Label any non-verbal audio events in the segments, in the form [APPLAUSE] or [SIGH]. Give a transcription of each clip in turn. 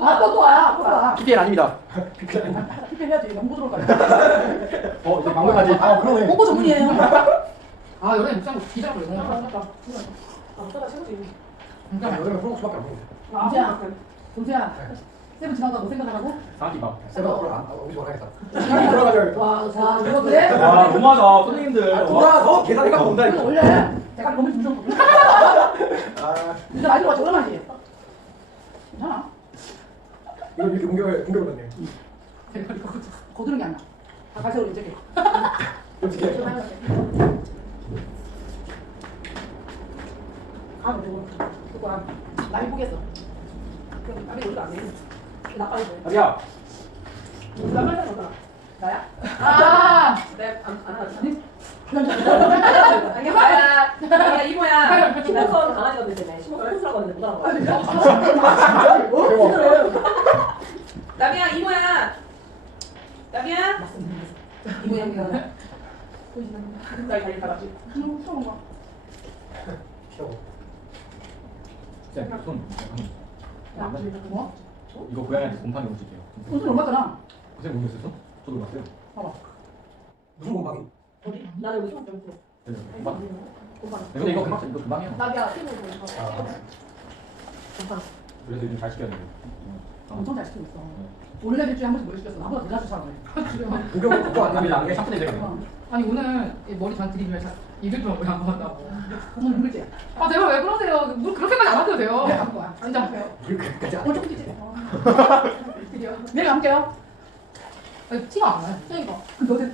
아, 또 또야, 또야. PPL 아닙니다. 피피 해야지. 홍보 들어올 거야. 어, 이제 방금까지. 아 그러네. 홍보 전문이에요. 아 여름에 묵장 기자로 이거. 아, 떠다 최고지. 진짜 맛있어. 여름에 프로 수밖에 안 먹어. 동재야, 동재야. 세븐 지나가고 생각하라고? 쌍기밥. 세번 프로 안 오지 말아야겠다. 들어가죠. 와, 자, 이거 그래? 와, 너무하다. 선생님들. 아, 돌아서 계산해가 본다 이거 이거. 원래 제가 범위 좀 좀. 아 진짜 많이 들어왔지, 오랜만이지? 괜찮아. 이거 이렇게 공격을 공격을 받네. 거두는 게 아니야. 다 같이 우리 이제. 어떻게? 아, 저거. 그거랑 나 해보겠어. 그럼 남의 우리가 안 해. 나 빨리 해. 자기야. 나 빨리 하자. 나야? 아. 네, 안, 안 하지. 아니 뭐야 야 이모야 신호선 강아지가 됐네 신호선 호수라고 하는데 못 알아봐 남이야 이모야 남이야 이 모. 날. 귀여워. 손. 야, 뭐? 이거 고양이한테 곰팡이 오실게요. 무슨 얼마잖아. 선생님 모르셨어? 저도 봤어요. 봐봐. 무슨 공방이? 어디? 나 여기 손좀 줘. 네, 곰팡이. 네, 근데 이거 금방, 이거 금방 해요. 나비야, 피부 아 그래서 요즘 잘 시켜야 돼요. 엄청 잘 시키고 있어. 원래 일주일에 한 번씩 뭘 시켰어. 나보다 더 자주 사람을. 공격을 갖고 안 아니, 되면 이게 샴푸 냄새가 나요. 어. 아니 오늘 이 머리 전 드리면 자 이길 줄 알고 안 먹었다고. 오늘 힘들지? 아 제발 왜 그러세요? 뭐 그렇게까지 안 하셔도 돼요. 내가 갖고 와. 앉아. 그렇게까지 안. 오늘 조금 뛰지? 드디어. 내일 감게요. 아니, 티가 안 나요. 짱이거. 근데 어제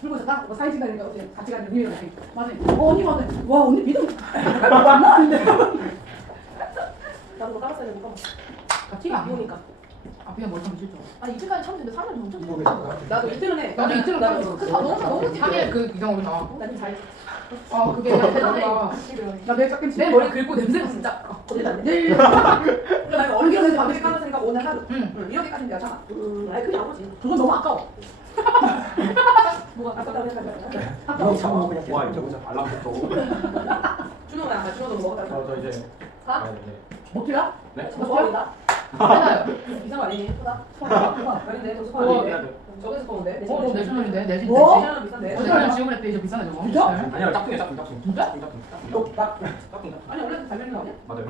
들고 있었다? 뭐 사진 찍다니까 어제 같이 가는 위에 이렇게. 맞아. 어, 언니 맞아. 와, 언니 믿음. [LAUGHS] 안 나는데. 나도 뭐 따랐어야 되니까 아, 티가 안 나. 비오니까 아 그냥 머리 좀 싫죠. 아니 이틀까지 참는데 3년 엄청 이거 왜 자꾸 나한테? 나도 이틀은 해 나도 이틀은 나도 그 너무 너무 3일 그 이상으로 다. 나좀 잘. 아 그게 대단해. 뭔가 나 내일 깎인 내 머리 긁고 냄새가 진짜. 거짓 안 돼. 내일. 그래, 나 얼굴 그래서 에 밤에 까면서니까 오늘 하루. 응. 응, 이렇게까지는 내가 참아. 음, 아니 그게 아버지. 그건 너무 아까워. 뭐가 아깝다고 생각하지? 그럼 잡고 그냥 와, 계속 이거 보자. 알람 또. 준호가 아까 준호도 먹었다. 저, 저 이제. 가? 가야 되는데. 먹기야? 네? 저 좋아한다. 해놔요. 이상 아니니? 예쁘다. 어, 아닌데 저 어, 소파 아닌데. 돼. 저기서 보는데. 내 어, 저 친구. 내셔널인데 내신 뭐? 내신. 내년은 비싼데. 어제 그냥 지옥을 했대 이제 비싸네 저거. 진짜? 아니요, 짝퉁이야, 짝퉁, 짝퉁. 진짜? 짝퉁, 짝퉁. 짝퉁. 또 딱. 짝퉁, 짝퉁. 아니 원래 잘 먹는 거 아니야? 맞아요.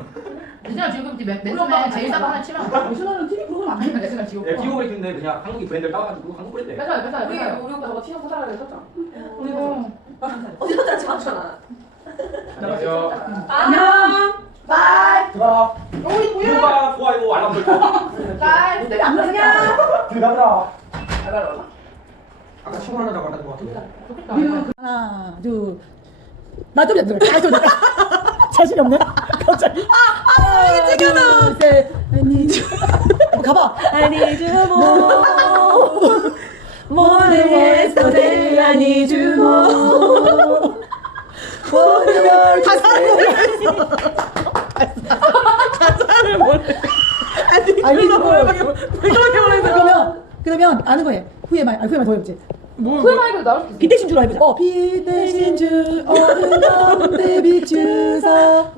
매 우리 엄마가 매순에 제일 싸고 하나 치면 내셔널은 TV 프로그램 안 해. 내신을 지옥. 네, 기호 브레이크인데 그냥 한국이 브랜드를 따와가지고 한국 브랜드. 뺏어요 뺏어요 우리. 우리 오빠 저거 티셔츠 사달라고 했었잖아. 우리 어. 어디 갔다 지났잖아. 안녕하세요. 안녕. 바이. 들어가. 우리 보여. 구독과 좋아요, 알람 설정. 바이. 내가 안 나냐? 들어가더라. 잘 가라. 아까 출근하자고 말하는 거 같은데. 좋겠다. 하나, 둘. 나좀 해줘. 나좀 해줘. 자신이 없네. 갑자기. 아, 이게 찍혀도. 셋. 아니. 가봐. 아니 주모 [LAUGHS] 내 아니 주모 가사를 모르겠어. 가사를 모르겠어. 아니, 모르겠어. [LAUGHS] 그러면, 그러면 아는 거예요. 후회 말, 아, 후회 말더 해보지. 후회 말고 나올 수 있어. 비 대신 주로 해보자. 어. 비 대신 주 어느 가운데 비추사.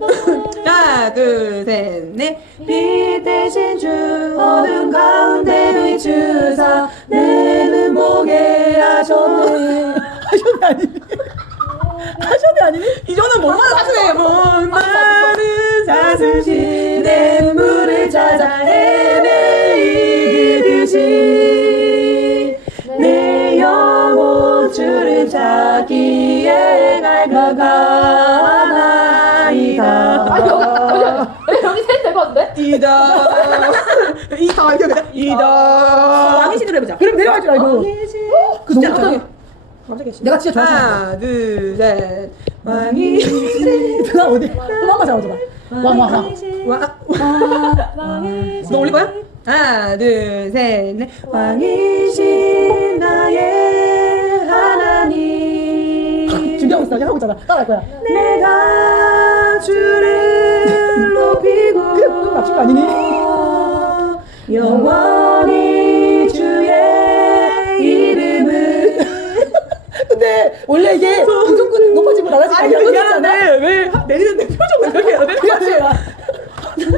하나 둘 셋 넷 비 대신 주 어둠 가운데 비추사 내 눈보게 하셨네 하셨네 아니니? 하셨네 아니니? 이거는 못 맞았네 목마른 사슬시 내 물을 찾아 헤매이듯이 내 영혼 주를 찾기에 여기 셋 같은데? 이다. [LAUGHS] 이다. 이렇게 그냥 이다. 왕이신으로 해보자. 그럼 내려갈 줄 알고. 그 너무. 깜짝이야 내가 진짜 좋아하는 하나 둘셋. 왕이신 누나 어디? 또 한번 잡아줘봐. 왕, 왕, 왕. 왕너 올릴 거야? 하나 둘 셋 넷 왕이신 나의 하나님 [LAUGHS] 준비하고 있어. 이제 하고 있잖아. 따라할 거야. 내가 주를 높이고 그거 맞춘 거 아니니? 영원히 주의 이름을 [LAUGHS] 근데 원래 이게 무조건 높아지고 낮아지고 아니 미안한데 왜 내리는데 그냥 내려가 그냥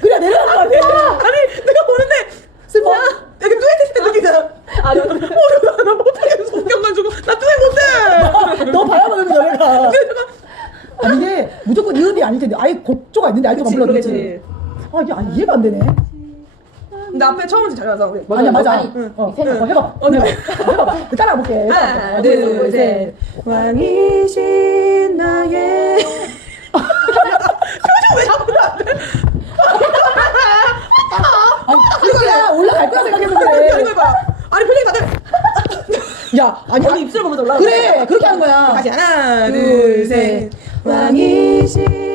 그냥 내려가 그냥 아니 내가 보는데 슬퍼? 여기 뚜엣 했을 때 느끼잖아. 아니 어려워 나 못하겠어 웃겨가지고 나 뚜엣 못해 너 봐야 되는 거야 내가 아, 이게 무조건 이음이 아닐 텐데 아예 곡조가 있는데 아예 불러 그러지. 아 이게 아, 이해가 안 되네. 근데 앞에 처음부터 잘 나서 그래. 맞아, 맞아. 아니, 어, 응. 어, 해봐. 어, 네. 해봐. 해봐. 그 따라 볼게. 하나, 아, 네, 둘, 네. 셋. 왕이신 나의 표정 왜 자꾸 안 돼? 아니 그냥 올라갈 거야 아니, 생각했는데. 이거 봐. 아니, 표정이 다들. 야 아니 언니 입술 보면서 올라가. 그래 그렇게 하는 거야. 다시 하나, 둘. 셋. 왕이신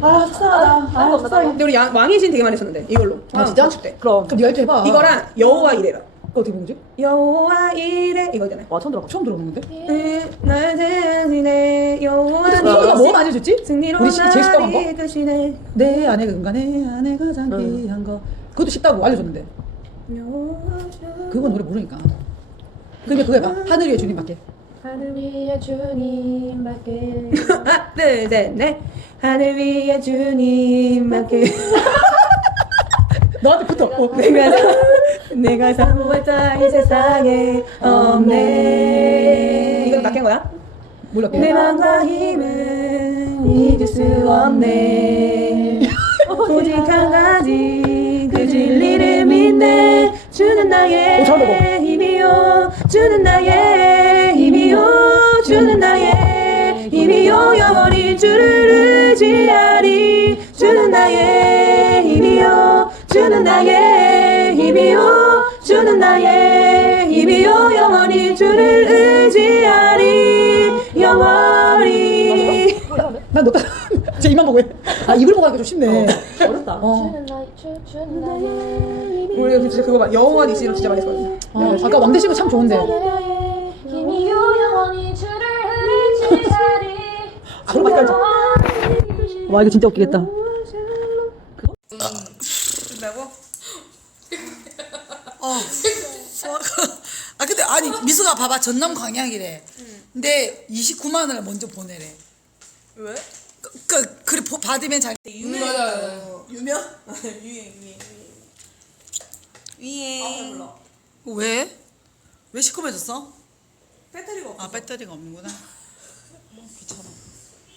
아 속상하다. 아 속상해. 근데 우리 양, 왕이신 되게 많이 했었는데 이걸로. 아 진짜? 때. 그럼 그럼 네가 이렇게 해봐. 이거랑 여호와 이래라. 그거 어떻게 보는지? 여호와 이래 이거잖아요. 와 처음 들어 처음 들어보는데. 날 대신에 여호와 이거 뭐 많이 해줬지? 승리로 우리 시- 제일 쉽다고 한 거? 이끄시네. 내 아내가 내 아내가 가장 귀한 거. 그것도 쉽다고 알려줬는데. 여호와 그건 노래 모르니까. 그러면 그거 해봐. 하늘 위에 주님 밖에. 하늘 위에 주님밖에. 하나 [LAUGHS] 둘셋넷 하늘 위에 주님밖에 [LAUGHS] 너한테 붙어. 어. 내가 사- 내가 사모했다 이 세상에 없네 이건 낚인 거야? 몰라. 내 맘과 힘은 잊을 수 없네 오직 한 가지 그 진리를 믿네 주는 나의 오, 잘한다, 힘이요 주는 나의 주를 의지하리 주는 나의 힘이요 주는 나의 힘이요 주는 나의 힘이요 영원히 주를 의지하리 영원히 난너 따라. [LAUGHS] 제 입만 보고 해. 아 입을 보고 하니까 좀 쉽네. 어렵다. 어. 주는 나의 주 주는 나의 우리 진짜 그거 봐 여호와 니시를 진짜 많이 했거든 어, 아까 왕대식은 참 좋은데. 저런 말까지. 와 이거 진짜 웃기겠다. 된다고? 어. 아 근데 아니 미수가 봐봐 전남 광양이래. 근데 29만 원을 먼저 보내래. 왜? 그, 그 그래 보- 받으면 잘 유명. 맞아요. [LAUGHS] 유명? 유행 유행 유행. 왜? 왜 시커매졌어? 배터리가 없어 아 배터리가 없는구나.